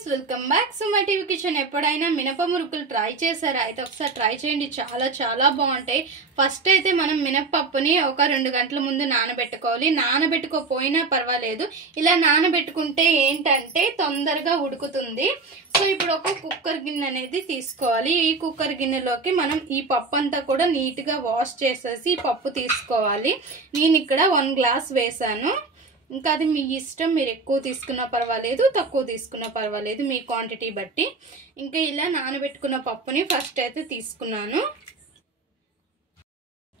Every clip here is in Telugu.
Friends, welcome back to my TV kitchen. ఎప్పుడైనా మినప మురుకులు ట్రై చేశారా? అయితే ఒకసారి ట్రై చేయండి, చాలా చాలా బాగుంటాయి. ఫస్ట్ అయితే మనం మినపప్పుని ఒక 2 గంటల ముందు నానబెట్టుకోవాలి. నానబెట్టుకోపోయినా పర్వాలేదు, ఇలా నానబెట్టుకుంటే ఏంటంటే తొందరగా ఉడుకుతుంది. సో ఇప్పుడు ఒక కుక్కర్ గిన్నె అనేది తీసుకోవాలి. ఈ కుక్కర్ గిన్నెలోకి మనం ఈ పప్పు అంతా కూడా నీట్ గా వాష్ చేసేసి పప్పు తీసుకోవాలి. నేను ఇక్కడ 1 గ్లాస్ వేసాను. ఇంకా అది మీ ఇష్టం, మీరు ఎక్కువ తీసుకున్నా పర్వాలేదు, తక్కువ తీసుకున్నా పర్వాలేదు, మీ క్వాంటిటీ బట్టి. ఇంకా ఇలా నానబెట్టుకున్న పప్పుని ఫస్ట్ అయితే తీసుకున్నాను.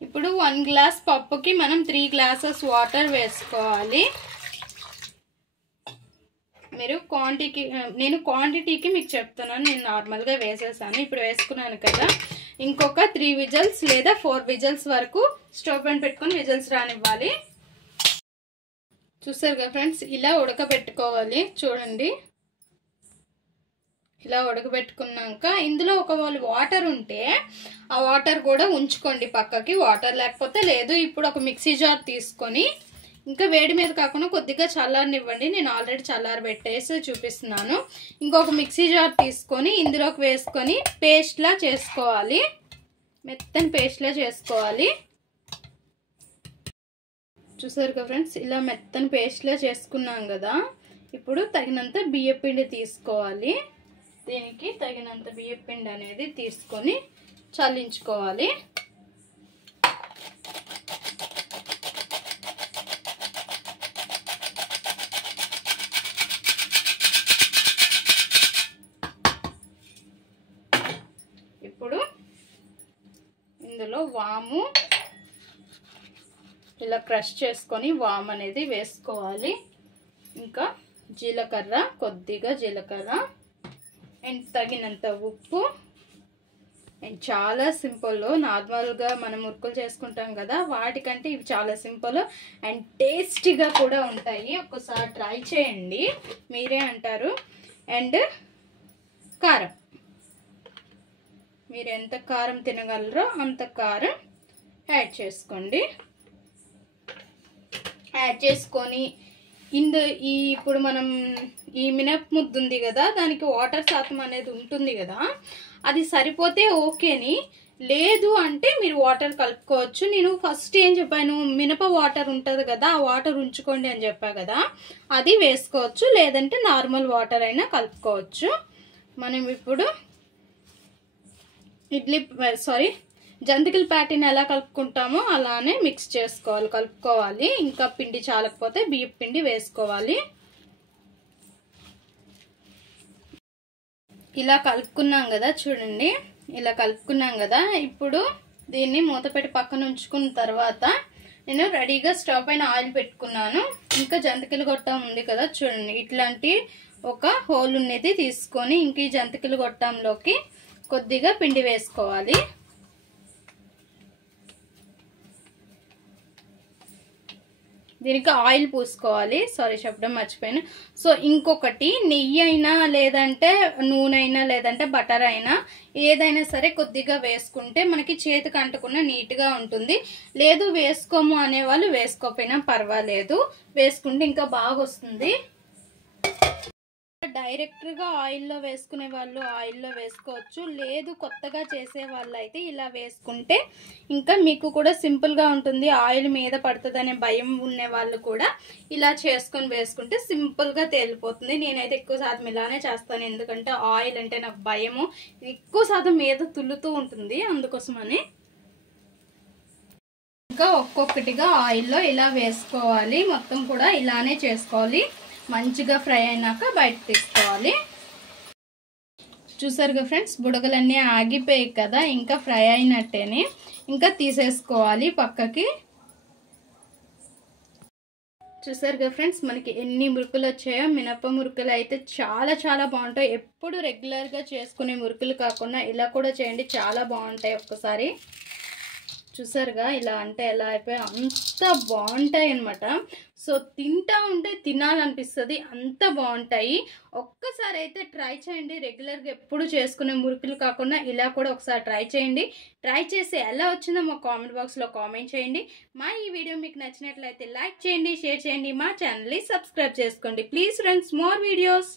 ఇప్పుడు 1 గ్లాస్ పప్పుకి మనం 3 గ్లాసెస్ వాటర్ వేసుకోవాలి. మీరు నేను క్వాంటిటీకి మీకు చెప్తున్నాను, నేను నార్మల్గా వేసేసాను. ఇప్పుడు వేసుకున్నాను కదా, ఇంకొక 3 విజిల్స్ లేదా 4 విజిల్స్ వరకు స్టవ్ పైన పెట్టుకొని విజిల్స్ రానివ్వాలి. చూసారు కదా ఫ్రెండ్స్, ఇలా ఉడకబెట్టుకోవాలి. చూడండి, ఇలా ఉడకబెట్టుకున్నాక ఇందులో ఒకవేళ వాటర్ ఉంటే ఆ వాటర్ కూడా ఉంచుకోండి పక్కకి, వాటర్ లేకపోతే లేదు. ఇప్పుడు ఒక మిక్సీ జార్ తీసుకొని, ఇంకా వేడి మీద కాకుండా కొద్దిగా చల్లారనివ్వండి. నేను ఆల్రెడీ చల్లారబెట్టేసి చూపిస్తున్నాను. ఇంకొక మిక్సీ జార్ తీసుకొని ఇందులోకి వేసుకొని పేస్ట్లా చేసుకోవాలి, మెత్తని పేస్ట్లా చేసుకోవాలి. చూసారు కదా ఫ్రెండ్స్, ఇలా మెత్తని పేస్ట్లా చేసుకున్నాం కదా. ఇప్పుడు తగినంత బియ్యపిండి తీసుకోవాలి. దీనికి తగినంత బియ్యపిండి అనేది తీసుకొని చల్లించుకోవాలి. ఇప్పుడు ఇందులో వాము ఇలా క్రష్ చేసుకొని వామ్ అనేది వేసుకోవాలి. ఇంకా జీలకర్ర, కొద్దిగా జీలకర్ర అండ్ తగినంత ఉప్పు. అండ్ చాలా సింపుల్, నార్మల్గా మనం మురుకులు చేసుకుంటాం కదా వాటికంటే ఇవి చాలా సింపుల్ అండ్ టేస్టీగా కూడా ఉంటాయి. ఒకసారి ట్రై చేయండి, మీరే అంటారు. అండ్ కారం, మీరు ఎంత కారం తినగలరో అంత కారం యాడ్ చేసుకోండి. యాడ్ చేసుకొని ఇప్పుడు మనం ఈ మినప ముద్ద ఉంది కదా, దానికి వాటర్ శాతం అనేది ఉంటుంది కదా, అది సరిపోతే ఓకేని, లేదు అంటే మీరు వాటర్ కలుపుకోవచ్చు. నేను ఫస్ట్ ఏం చెప్పాను, మినప వాటర్ ఉంటుంది కదా, ఆ వాటర్ ఉంచుకోండి అని చెప్పా కదా, అది వేసుకోవచ్చు. లేదంటే నార్మల్ వాటర్ అయినా కలుపుకోవచ్చు. మనం ఇప్పుడు జంతికల ప్యాటీని ఎలా కలుపుకుంటామో అలానే మిక్స్ చేసుకోవాలి, కలుపుకోవాలి. ఇంకా పిండి చాలకపోతే బియ్యం పిండి వేసుకోవాలి. ఇలా కలుపుకున్నాం కదా, చూడండి ఇలా కలుపుకున్నాం కదా. ఇప్పుడు దీన్ని మూతపెట్టి పక్కన ఉంచుకున్న తర్వాత నేను రెడీగా స్టవ్ పైన ఆయిల్ పెట్టుకున్నాను. ఇంకా జంతికల గొట్టం ఉంది కదా, చూడండి ఇట్లాంటి ఒక హోల్ ఉన్నది తీసుకొని ఇంక ఈ జంతికల గొట్టంలోకి కొద్దిగా పిండి వేసుకోవాలి. దీనికి ఆయిల్ పూసుకోవాలి, సారీ చెప్పడం మర్చిపోయాను. సో ఇంకొకటి, నెయ్యి అయినా లేదంటే నూనె అయినా లేదంటే బటర్ అయినా ఏదైనా సరే కొద్దిగా వేసుకుంటే మనకి చేతికి అంటకుండా నీట్గా ఉంటుంది. లేదు వేసుకోము అనేవాళ్ళు వేసుకోకపోయినా పర్వాలేదు, వేసుకుంటే ఇంకా బాగా వస్తుంది. డైరెక్ట్గా ఆయిల్లో వేసుకునే వాళ్ళు ఆయిల్లో వేసుకోవచ్చు. లేదు కొత్తగా చేసే వాళ్ళు అయితే ఇలా వేసుకుంటే ఇంకా మీకు కూడా సింపుల్గా ఉంటుంది. ఆయిల్ మీద పడుతుందనే భయం ఉండే వాళ్ళు కూడా ఇలా చేసుకొని వేసుకుంటే సింపుల్గా తేలిపోతుంది. నేనైతే ఎక్కువ శాతం ఇలానే చేస్తాను, ఎందుకంటే ఆయిల్ అంటే నాకు భయము, ఎక్కువ శాతం మీద తుల్లుతూ ఉంటుంది, అందుకోసమని. ఇంకా ఒక్కొక్కటిగా ఆయిల్లో ఇలా వేసుకోవాలి, మొత్తం కూడా ఇలానే చేసుకోవాలి. మంచిగా ఫ్రై అయినాక బయట తీసుకోవాలి. చూసారుగా ఫ్రెండ్స్, బుడగలన్నీ ఆగిపోయాయి కదా, ఇంకా ఫ్రై అయినట్టేనే. ఇంకా తీసేసుకోవాలి పక్కకి. చూసారుగా ఫ్రెండ్స్, మనకి ఎన్ని మురుకులు వచ్చాయో. మినప మురుకులు అయితే చాలా చాలా బాగుంటాయి. ఎప్పుడు రెగ్యులర్గా చేసుకునే మురుకులు కాకుండా ఇలా కూడా చేయండి, చాలా బాగుంటాయి. ఒక్కసారి చూసారుగా, ఇలా అంటే ఎలా అయిపోయాయి, అంత బాగుంటాయి అనమాట. సో తింటా ఉంటే తినాలనిపిస్తుంది, అంత బాగుంటాయి. ఒక్కసారి అయితే ట్రై చేయండి, రెగ్యులర్గా ఎప్పుడు చేసుకునే మురుకులు కాకుండా ఇలా కూడా ఒకసారి ట్రై చేయండి. ట్రై చేసి ఎలా వచ్చిందో మా కామెంట్ బాక్స్లో కామెంట్ చేయండి. మా ఈ వీడియో మీకు నచ్చినట్లయితే లైక్ చేయండి, షేర్ చేయండి, మా ఛానల్ని సబ్స్క్రైబ్ చేసుకోండి. Please friends, more videos.